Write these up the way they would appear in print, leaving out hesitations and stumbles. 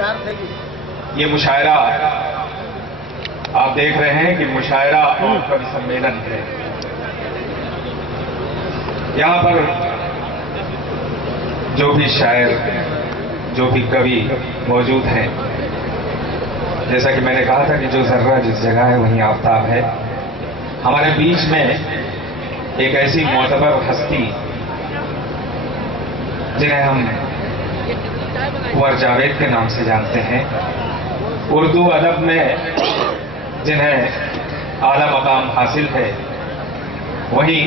ये मुशायरा आप देख रहे हैं कि मुशायरा और कवि सम्मेलन है। यहाँ पर जो भी शायर, जो भी कवि मौजूद हैं, जैसा कि मैंने कहा था कि जो जर्रा जिस जगह है वहीं आफताब है। हमारे बीच में एक ऐसी मोतबर हस्ती जिन्हें हम कुंवर जावेद के नाम से जानते हैं, उर्दू अदब में जिन्हें आला मकाम हासिल है, वहीं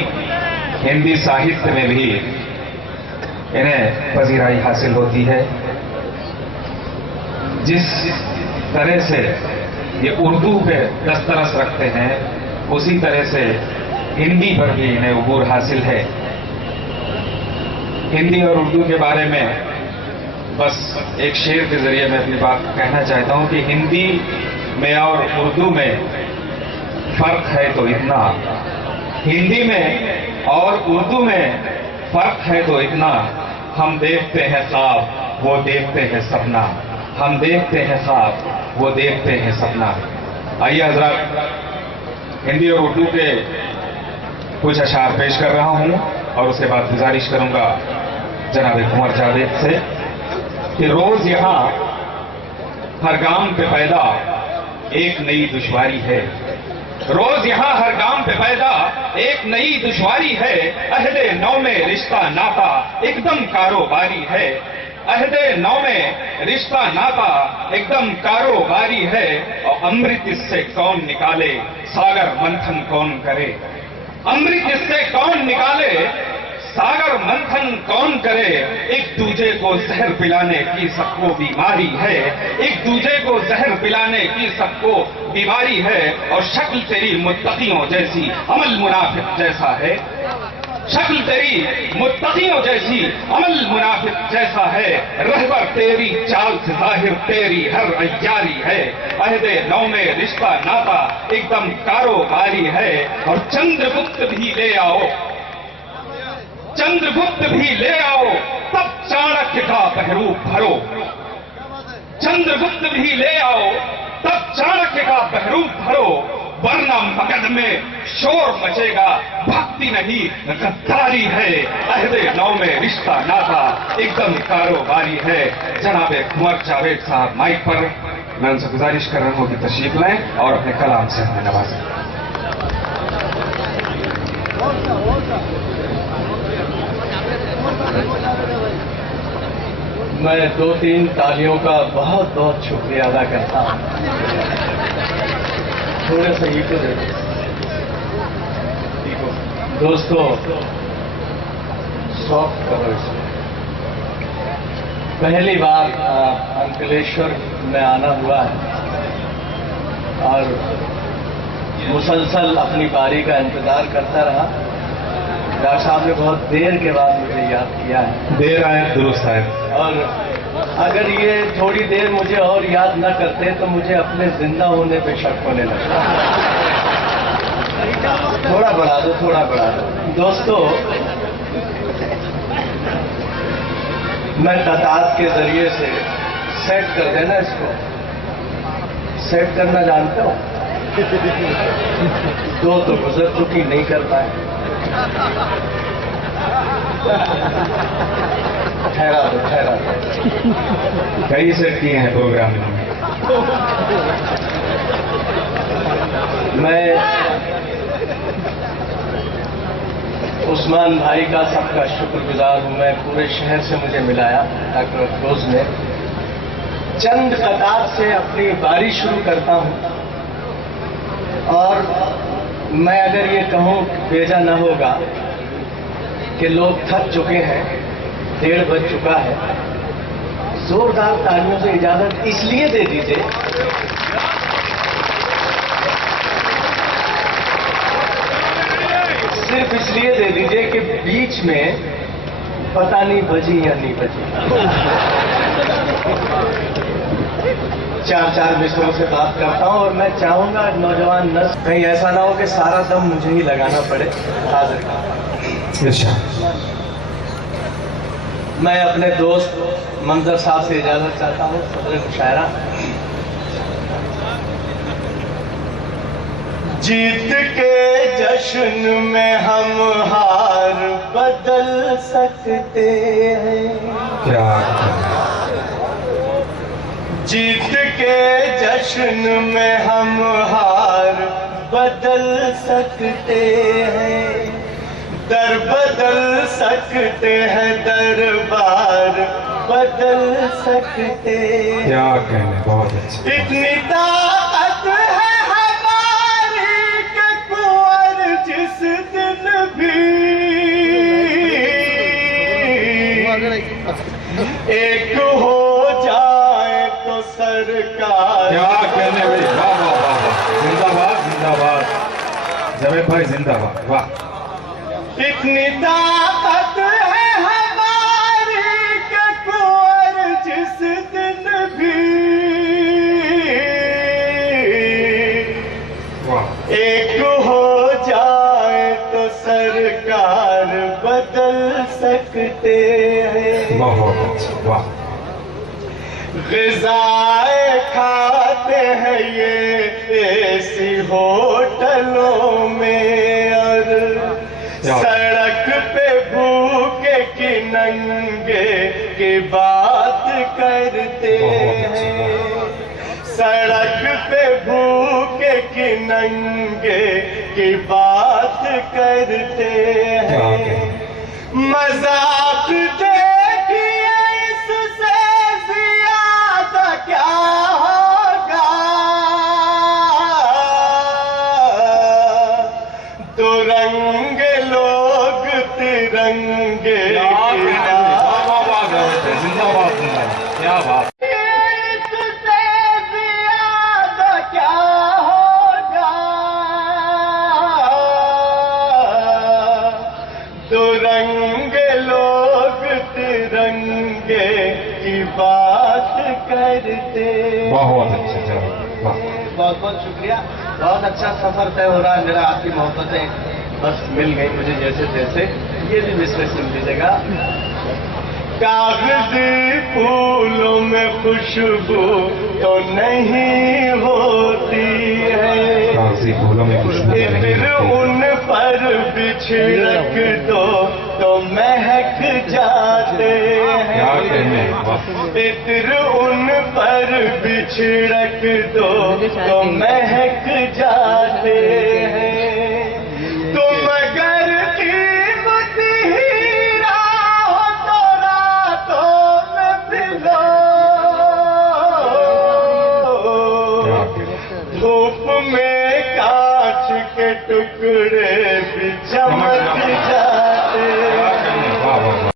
हिंदी साहित्य में भी इन्हें पजीराई हासिल होती है। जिस तरह से ये उर्दू पे दस्तरस रखते हैं, उसी तरह से हिंदी पर भी इन्हें उबूर हासिल है। हिंदी और उर्दू के बारे में बस एक शेर के जरिए मैं अपनी बात कहना चाहता हूं कि हिंदी में और उर्दू में फर्क है तो इतना, हिंदी में और उर्दू में फर्क है तो इतना, हम देखते हैं ख्वाब वो देखते हैं सपना, हम देखते हैं ख्वाब वो देखते हैं सपना। आइए हजरात, हिंदी और उर्दू के कुछ अशार पेश कर रहा हूं और उसके बाद गुजारिश करूंगा जनाब कुंवर जावेद से कि रोज यहां हर गांव पे पैदा एक नई दुश्वारी है, रोज यहां हर गांव पे पैदा एक नई दुश्वारी है। अहदे नौ में रिश्ता नाता एकदम कारोबारी है, अहदे नौ में रिश्ता नाता एकदम कारोबारी है। और अमृत इससे कौन निकाले सागर मंथन कौन करे, अमृत इससे कौन निकाले सागर मंथन कौन करे। एक दूजे को जहर पिलाने की सबको बीमारी है, एक दूजे को जहर पिलाने की सबको बीमारी है। और शक्ल तेरी मुत्तकियों जैसी अमल मुनाफिक जैसा है, शक्ल तेरी मुत्तकियों जैसी अमल मुनाफिक जैसा है। रहबर तेरी चाल से जाहिर तेरी हर अय्यारी है, अहदे नौ में रिश्ता नाता एकदम कारोबारी है। और चंद्रगुप्त भी ले आओ, चंद्रगुप्त भी ले आओ, तब चाणक्य का पहरू भरो, चंद्रगुप्त भी ले आओ, तब चाणक्य का पहरू भरो। वरना मगध में शोर मचेगा, भक्ति नहीं गद्दारी है। अहदे नौ में रिश्ता नाता एकदम कारोबारी है। जनाबे कुंवर जावेद साहब माइक पर, मैं उनसे गुजारिश कर रहा हूं कि तशरीफ लाएं और अपने कलाम से हमें नवाजें। मैं 2-3 तालियों का बहुत बहुत शुक्रिया अदा करता हूं। थोड़ा सा ही तो दे दोस्तों, सॉफ्ट करो इसमें। पहली बार अंकलेश्वर में आना हुआ है और मुसलसल अपनी बारी का इंतजार करता रहा। डॉक्टर साहब ने बहुत देर के बाद मुझे याद किया है। देर आए दुरुस्त आए। और अगर ये थोड़ी देर मुझे और याद न करते तो मुझे अपने जिंदा होने पे शक होने लगता। थोड़ा बढ़ा दो, थोड़ा बढ़ा दो। दोस्तों, मैं तादाद के जरिए से सेट कर देना, इसको सेट करना जानते हो। 2 तो गुजर चुकी, नहीं कर पाए। ठहरा दो, ठहरा दो। कई सेट किए हैं प्रोग्राम में। मैं उस्मान भाई का सबका शुक्रगुजार हूं। मैं पूरे शहर से मुझे मिलाया डॉक्टर अफरोज ने। चंद कतार से अपनी बारी शुरू करता हूं और मैं अगर ये कहूं बेजा न होगा कि लोग थक चुके हैं, 1:30 बज चुका है। जोरदार तालियों से इजाजत इसलिए दे दीजिए सिर्फ इसलिए दे दीजिए कि बीच में पता नहीं बजी या नहीं बजी। 4-4 विषयों से बात करता हूं और मैं चाहूंगा नौजवान नस्ल कहीं ऐसा ना हो कि सारा दम मुझे ही लगाना पड़े। हाजिर मैं अपने दोस्त मंजर साहब से इजाजत चाहता हूँ। सदर मुशायरा। जीत के जश्न में हम हार बदल सकते हैं। क्या जीत के जश्न में हम हार बदल सकते हैं। दर बदल सकते हैं, दरबार बदल सकते हैं। क्या कहने, बहुत अच्छे। इतनी ताकत है हमारी कि कुंवर जिस दिन भी एक हो जाए तो सरकार। क्या कहने भाई, वाह वाह वाह वाह, जिंदाबाद जिंदाबाद, जावेद भाई जिंदाबाद, वाह। इतनी ताकत है हमारी कि कुंवर जिस दिन भी वाह, एक हो जाए तो सरकार बदल सकते हैं। बहुत अच्छे, वाह। ग़िज़ाएं खाते हैं ये ऐसी होटलों में, और सड़क पे भूखे की नंगे की बात करते हैं। सड़क पे भूखे की नंगे की बात करते हैं। मजाक देखिए इससे ज्यादा क्या होगा। दो रंग लोग तिरंगे जिंदाबाद जिंदाबाद, क्या बात। इससे ज्यादा क्या होगा। दो रंग लोग तिरंगे की बात करते। बहुत अच्छे, चलो, वाह। बहुत बहुत शुक्रिया। बहुत अच्छा सफर तय हो रहा है मेरा। आपकी मोहब्बतें बस मिल गई मुझे जैसे तैसे। ये भी मिसरे सुन लीजिएगा। कागजी फूलों में खुशबू तो नहीं होती है। कागजी फूलों में खुशबू तो नहीं इत्र होती। उन पर बिछड़क दो तो महक जाते हैं। क्या कहने, वाह। इत्र उन पर बिछड़क दो तो महक जाते हैं। तुम अगर कीमत हीरा हो तो रातों में पिलो। धूप में कांच के टुकड़े भी चमक जाते हैं। वाह वाह वाह।